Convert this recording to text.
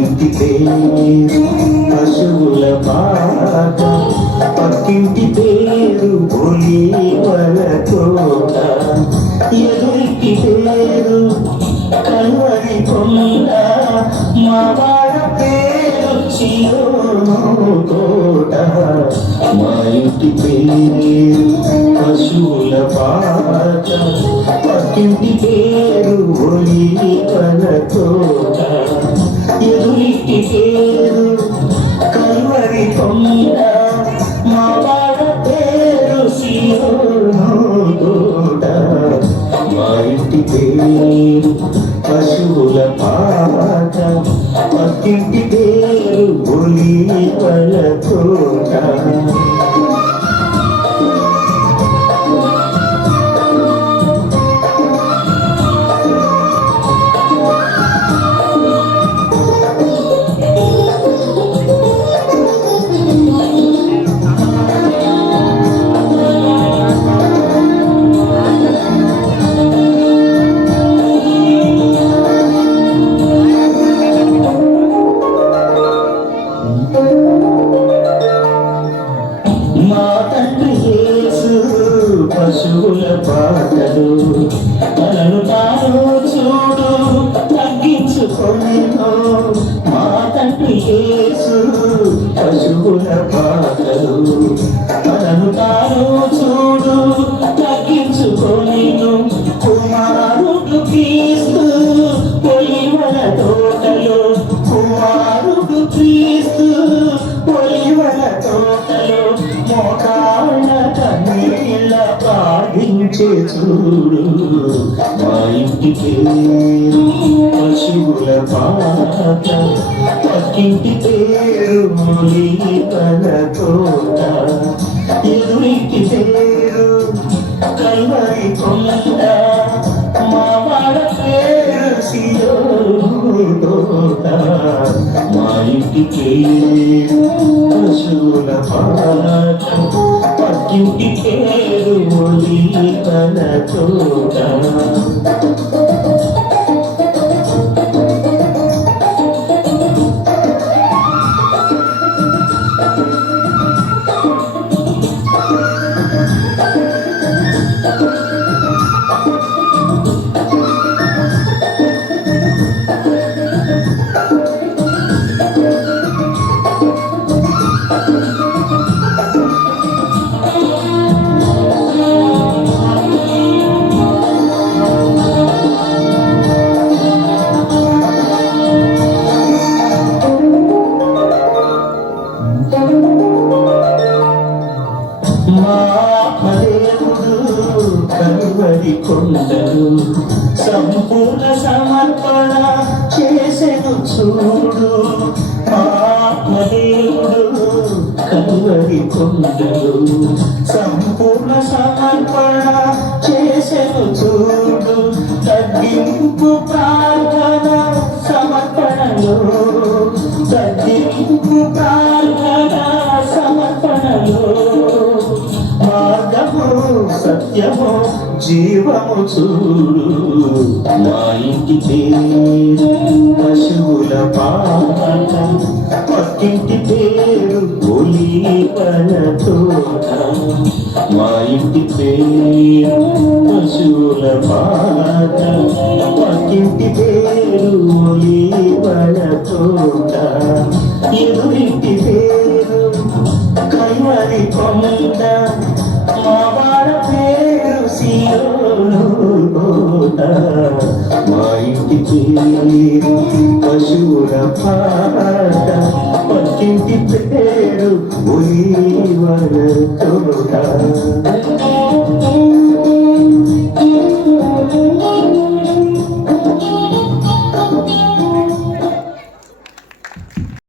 ఇంటి పేరు పశువుల బాట, పక్కింటి పేరు ఒలీవల తోట, ఎదురింటి పేరు కల్వరి కొండ, మా వాడ పేరు చియోను తోట. మా ఇంటి పేరు పశువుల బాట, పక్కింటి పేరు ఒలీవల తోట, ఎదురింటి పేరు కల్వరి కొండ, మా వాడ పేరు సియోను తోట. మా ఇంటి పేరు పశువుల పాట, పక్కింటి పేరు ఒలీవల తోట. మా తండ్రి యేసు పశువుల పాటలు, తనను తాను చూడు తగ్గించుకొనెను. మా తండ్రి యేసు పశువుల పాటలు, తనను తాను చూడు తగ్గించుకొనెను. కుమారుడు క్రీస్తు ఒలీవల తోటలో, కుమారుడు క్రీస్తు ఒలీవల తోటలో, మోకాళ్ళ కన్నీళ్ళ పాడించే చూడు. మా ఇంటి పేరు పశువుల పాట, పక్కింటి పేరు ఒలీవల తోట, ఎదురింటి పేరు కల్వరి కొండ, మా వాడ పేరు సియోను తోట. మా ఇంటి పేరు పశువుల పాట, పక్కింటి పేరు ఒలీవల తోట. కల్వరి కొండలు సంపూర్ణ సమర్పణ చేసెను చూడు. ఆత్మదేవుడు కల్వరి కొండలు సంపూర్ణ సమర్పణ చేసెను చూడు. తగ్గింపు ప్రార్థన సమర్పణలో, తగ్గింపు ప్రార్థన సమర్పణలో, మార్గము సత్యము జీవము చూడు. మా ఇంటి పేరు పశువుల పాట, పక్కింటి పేరు ఒలీవల తోట. మా ఇంటి పేరు పశువుల పాట, పక్కింటి పేరు ఒలీవల తోట, ఎదురింటి పేరు కల్వరి కొండ, మా వాడ పేరు సియోను తోట. మా ఇంటి పేరు పశువుల పాట, పక్కింటి పేరు ఒలీవల తోట.